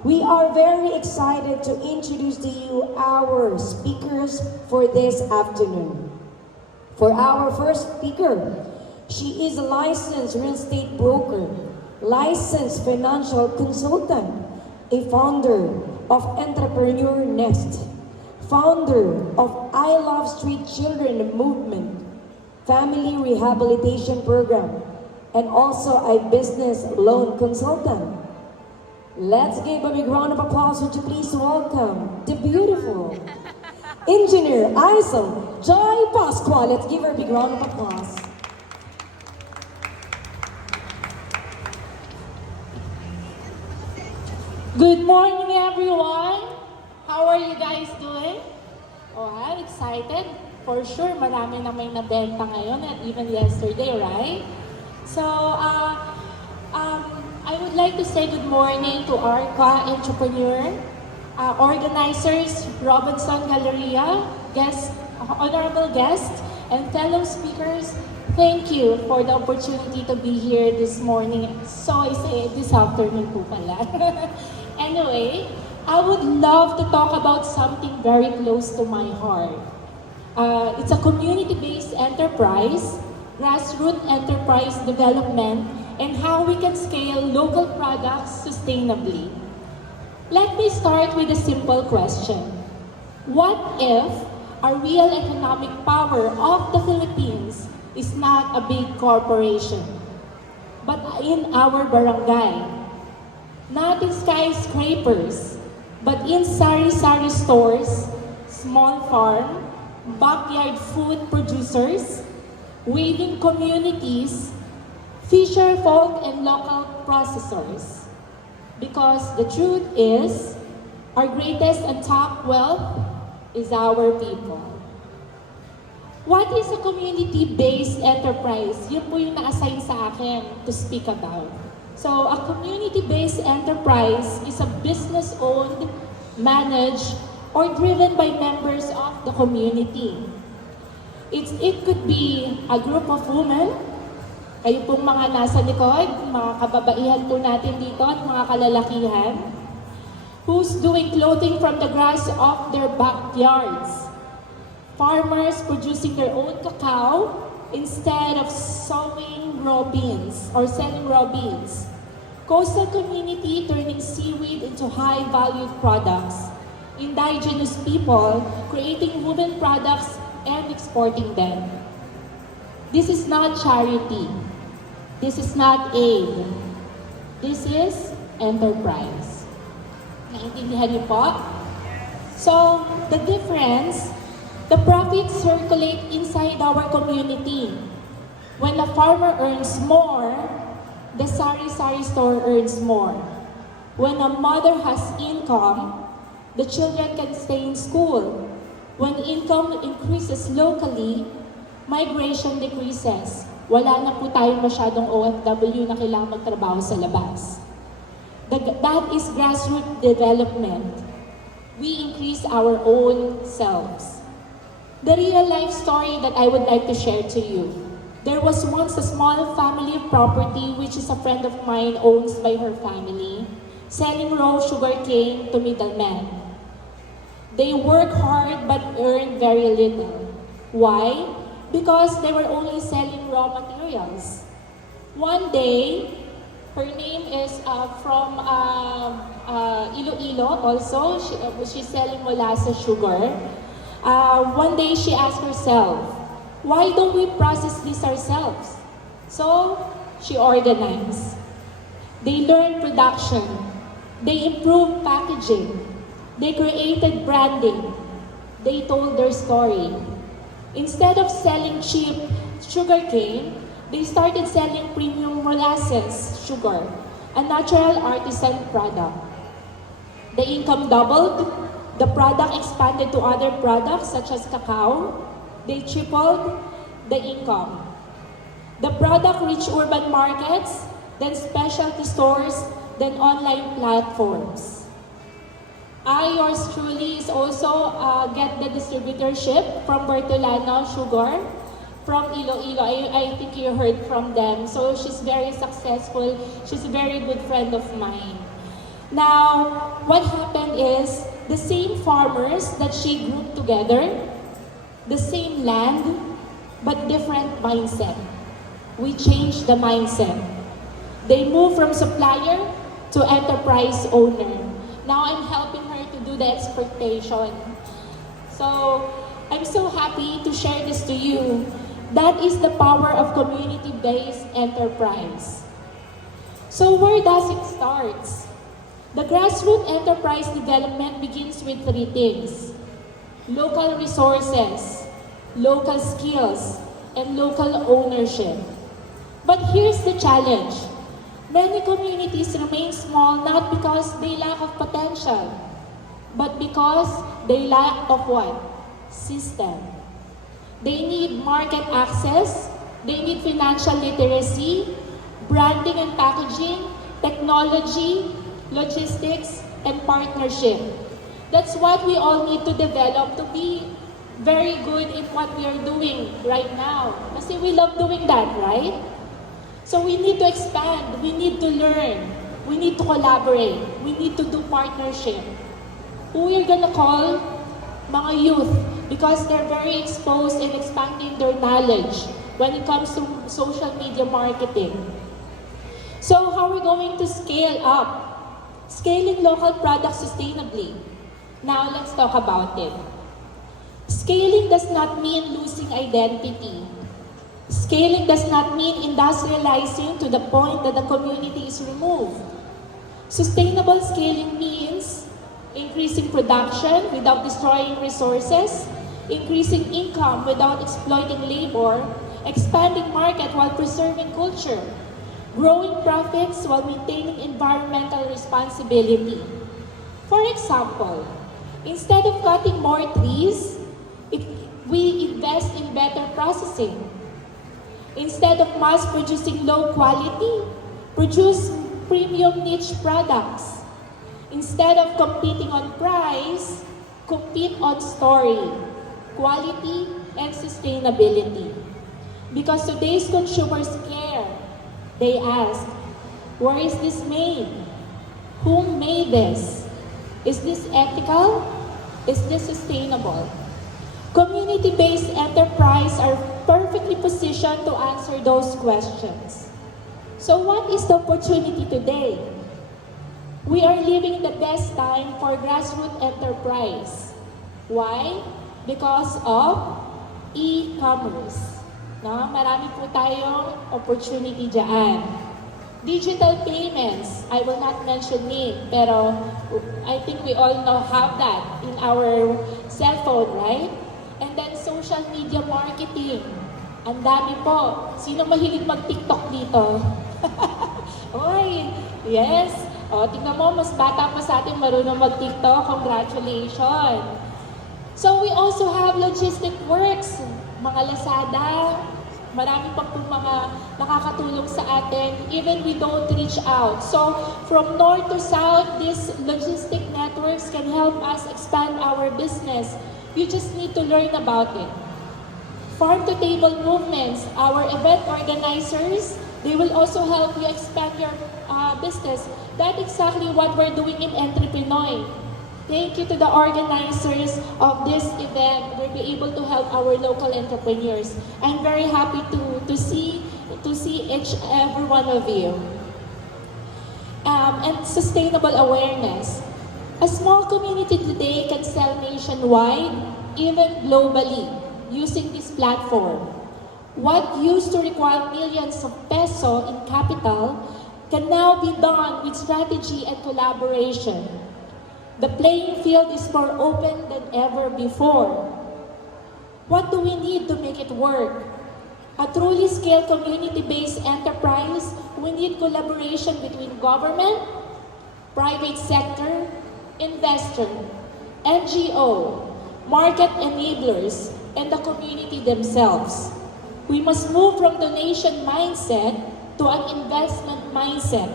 We are very excited to introduce to you our speakers for this afternoon. For our first speaker, she is a licensed real estate broker, licensed financial consultant, a founder of Entrepreneur Nest, founder of I Love Street Children Movement, Family Rehabilitation Program, and also a business loan consultant. Let's give a big round of applause. Would you please welcome the beautiful engineer Isel Joy Pasqua. Let's give her a big round of applause. Good morning, everyone! How are you guys doing? Oh, I'm excited. For sure, marami na may nabenta ngayon and even yesterday, right? So, I would like to say good morning to our co-entrepreneur, organizers, Robinson Galleria, honorable guests, and fellow speakers. Thank you for the opportunity to be here this morning. So, I say this afternoon po pala. Anyway, I would love to talk about something very close to my heart. It's a community-based enterprise, grassroots enterprise development, and how we can scale local products sustainably. Let me start with a simple question. What if a real economic power of the Philippines is not a big corporation, but in our barangay? Not in skyscrapers, but in sari-sari stores, small farm, backyard food producers, weaving communities, fisher folk, and local processors. Because the truth is, our greatest and top wealth is our people. What is a community-based enterprise? Yun po yung na-assign sa akin to speak about. So, a community-based enterprise is a business-owned, managed, or driven by members of the community. It could be a group of women, kayo pong mga nasa likod, mga kababaihan po natin dito at mga kalalakihan, who's doing clothing from the grass of their backyards. Farmers producing their own cacao instead of sowing raw beans or selling raw beans. Coastal community turning seaweed into high-valued products. Indigenous people creating woven products and exporting them. This is not charity. This is not aid. This is enterprise. Naintindihan niyo po? So, the difference, the profits circulate inside our community. When a farmer earns more, the sari-sari store earns more. When a mother has income, the children can stay in school. When income increases locally, migration decreases. Wala na po tayong masyadong OFW na kailangang magtrabaho sa labas. That is grassroots development. We increase our own selves. The real life story that I would like to share to you. There was once a small family property which is a friend of mine owns by her family, selling raw sugarcane to middlemen. They work hard but earn very little. Why? Because they were only selling raw materials. One day, her name is from Iloilo also. She's selling molasses sugar. One day she asked herself, why don't we process this ourselves? So, she organized. They learned production. They improved packaging. They created branding. They told their story. Instead of selling cheap sugarcane, they started selling premium molasses sugar, a natural artisan product. The income doubled. The product expanded to other products such as cacao. They tripled the income. The product reached urban markets, then specialty stores, then online platforms. Yours truly is also get the distributorship from Bertolano Sugar from Iloilo. I think you heard from them. So she's very successful. She's a very good friend of mine. Now, what happened is the same farmers that she grouped together, the same land, but different mindset. We changed the mindset. They moved from supplier to enterprise owner. Now I'm helping her to do the exportation. So I'm so happy to share this to you. That is the power of community-based enterprise. So where does it start? The grassroots enterprise development begins with three things: local resources, local skills, and local ownership. But here's the challenge. Many communities remain small not because they lack of potential, but because they lack of what? System. They need market access, they need financial literacy, branding and packaging, technology, logistics, and partnership. That's what we all need to develop to be very good in what we are doing right now. Kasi we love doing that, right? So we need to expand, we need to learn, we need to collaborate, we need to do partnership. Who we're gonna call? Mga youth, because they're very exposed in expanding their knowledge when it comes to social media marketing. So how are we going to scale up? Scaling local products sustainably. Now let's talk about it. Scaling does not mean losing identity. Scaling does not mean industrializing to the point that the community is removed. Sustainable scaling means increasing production without destroying resources, increasing income without exploiting labor, expanding market while preserving culture, growing profits while maintaining environmental responsibility. For example, instead of cutting more trees, we invest in better processing. Instead of mass producing low quality, produce premium niche products. Instead of competing on price, compete on story, quality, and sustainability. Because today's consumers care. They ask, where is this made? Who made this? Is this ethical? Is this sustainable? Community-based enterprise are perfectly positioned to answer those questions. So what is the opportunity today? We are living the best time for grassroots enterprise. Why? Because of e-commerce. No? Marami po tayong opportunity dyan. Digital payments, I will not mention it, pero I think we all know have that in our cell phone, right? And then social media marketing. Ang dami po. Sino mahilig mag-TikTok dito? Oy, yes. O, tingnan mo, mas bata pa sa atin marunong mag-TikTok. Congratulations. So we also have logistic works. Mga Lazada, marami pa po mga nakakatulong sa atin. Even we don't reach out. So from north to south, these logistic networks can help us expand our business. You just need to learn about it. Farm-to-table movements, our event organizers, they will also help you expand your business. That's exactly what we're doing in Entrepreneur. Thank you to the organizers of this event. We'll be able to help our local entrepreneurs. I'm very happy to see each every one of you. And sustainable awareness. A small community today can sell nationwide, even globally, using this platform. What used to require millions of peso in capital can now be done with strategy and collaboration. The playing field is more open than ever before. What do we need to make it work? A truly scaled community-based enterprise, we need collaboration between government, private sector, investor, NGO, market enablers, and the community themselves. We must move from donation mindset to an investment mindset.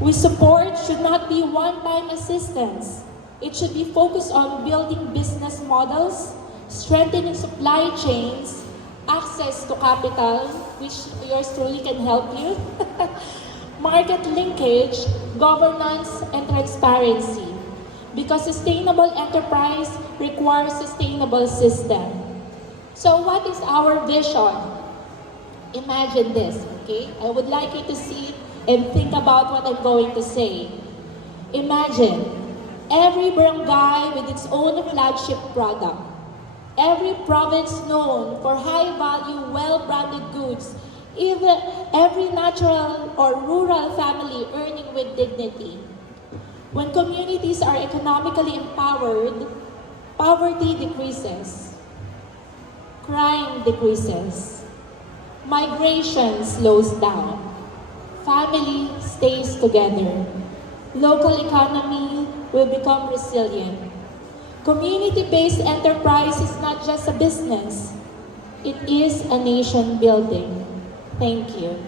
We support should not be one-time assistance. It should be focused on building business models, strengthening supply chains, access to capital, which yours truly can help you, market linkage, governance, and transparency. Because sustainable enterprise requires sustainable system. So what is our vision? Imagine this, okay? I would like you to see and think about what I'm going to say. Imagine every barangay with its own flagship product. Every province known for high-value, well-branded goods. Even every natural or rural family earning with dignity. When communities are economically empowered, poverty decreases, crime decreases, migration slows down, family stays together, local economy will become resilient. Community-based enterprise is not just a business, it is a nation building. Thank you.